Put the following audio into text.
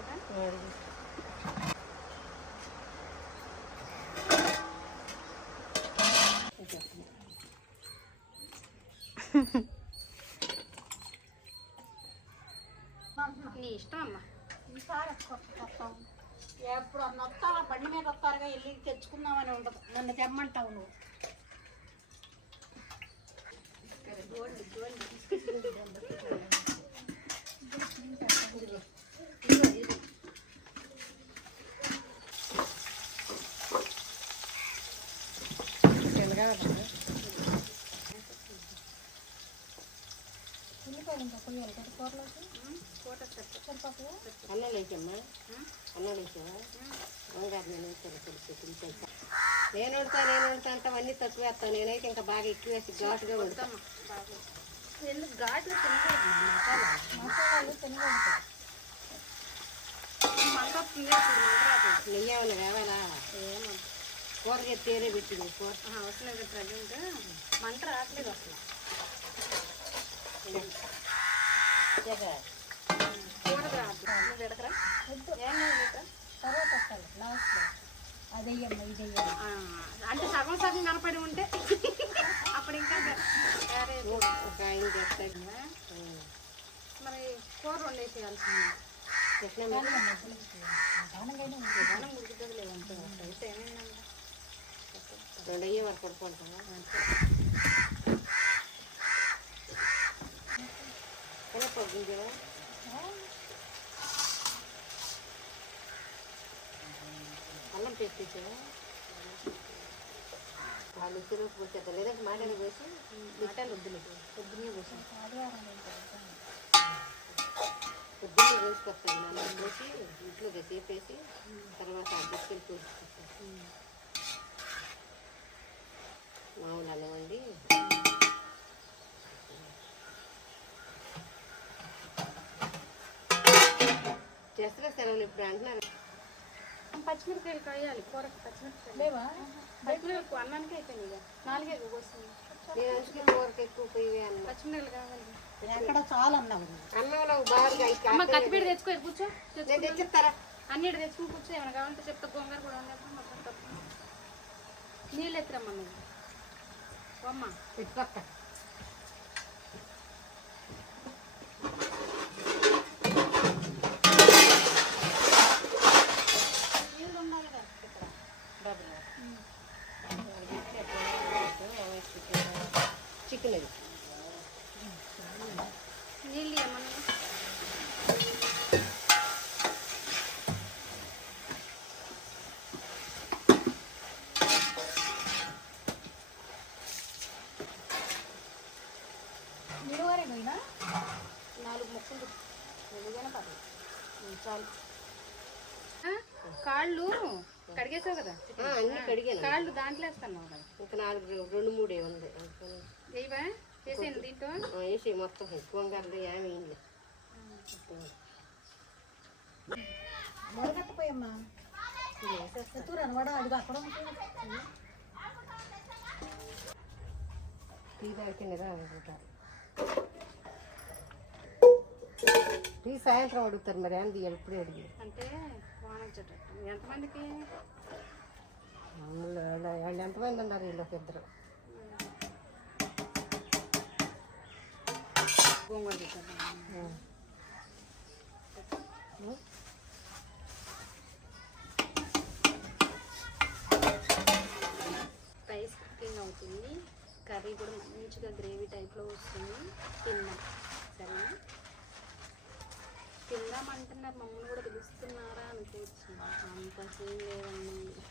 కదా. నీ ఇష్టం అమ్మా. ఈసారి వస్తాం ఎప్పుడు అన్న వస్తావా బండి మీద వస్తారుగా వెళ్ళి తెచ్చుకుందామని ఉండదు. నన్ను తెమ్మంటావు నువ్వు. అన్నం లేచమ్మా, అన్నం లేచావా? బంగారు నేను వండుతా అంటే అవన్నీ తక్కువ వేస్తాను. నేనైతే ఇంకా బాగా ఎక్కువ వేసి ఘాటుగా వండుతాను. ఎందుకు ఘాటుగా తినకూడదు. మంట వస్తుంది. నెయ్యి ఏమన్నా వేవాలా? ఏమో కూరగా తేరే పెట్టింది. కూర అవసరం లేదు. ప్రజెంట్ మంట రావట్లేదు అసలు. కూర రావట్లేదు. పెడతారా? తర్వాత వస్తాను లాస్ట్లో. అదయ్యమ్మ ఇదయ్యా అంటే సగం సగం కనపడి ఉంటే అప్పుడు ఇంకా ఒక ఆయన చేస్తాడు. మరి కూర వండేసేయాల్సింది. నిదానం ఉడుకుతుంది లేదంటే అయితే ఏమైందండి. 2 అయ్యే వరకు పడుకుంటావా? గింజవా అల్లం పేస్ట్ తీసావా? వాళ్ళు ఇచ్చిన పోసేద్దాం. లేదంటే మాటలు పోసి మిట్టాలు పొద్దునే పోసి పొద్దున్నే వేసుకొస్తాను. అన్నం పోసి ఇంట్లో సేపేసి తర్వాత తీసుకెళ్ళి పోసుకొస్తాను. మామూలు అన్నం వండి చేస్తున్నా. సెలవులు ఇప్పుడు అంటున్నారు. పచ్చిమిరకాయలు కాయాలి కూరకు. పచ్చిమిరకాయలు లేవా? పచ్చిమిరకాయలు అన్నానికి అయిపోయింది. ఇక 4 వస్తుంది. నేను అనుకున్న కూరకు ఎక్కువ పోయి అన్న పచ్చిమిరకాయలు కావాలి. ఎక్కడ చాలా అన్నం అన్నంలో బాగా కత్తిపీట తెచ్చుకో. కూర్చో తెచ్చిస్తారా? అన్నిటి తెచ్చుకుని కూర్చో. ఏమైనా కావాలంటే చెప్తా. గోంగూర కూడా ఉండేప్పుడు మొత్తం తప్పు. నీళ్ళు ఎత్తురమ్మా నువ్వు. అమ్మ ఇటుపక్క చికెన్ అది నీళ్ళు ఏమన్నా నిలువరే పోయినా 4 ముక్కలు నిలువగానే పర్లేదు. చాలు. కాళ్ళు కడిగేసావు కదా? అన్ని కడిగాను. కాళ్ళు దాంట్లో వేస్తున్నావు కదా? ఇంకా 2, 3 ఉంది. వేయవా? వేసేయండి దీంట్లో. వేసి మొత్తం గోంగూరలు ఏమి మొరగట్టపోయమ్మా. అడుగు అక్కడ టీ తాగినదా? టీ సాయంత్రం అడుగుతారు. మరి అంది ఎప్పుడు అడిగి అంటే వాన వచ్చేటట్టు. ఎంతమందికి? వాళ్ళు ఎంతమంది ఉన్నారు? వీళ్ళు ఒక 2. గోంగూర రైస్ కుకింగ్ అవుతుంది. కర్రీ కూడా మంచిగా గ్రేవీ టైప్లో వస్తుంది. తిందాం. సరేనా? తిందామంటున్నారు. మమ్మల్ని కూడా పిలుస్తున్నారా అనుకోవచ్చు. అంత సీన్ లేదండి.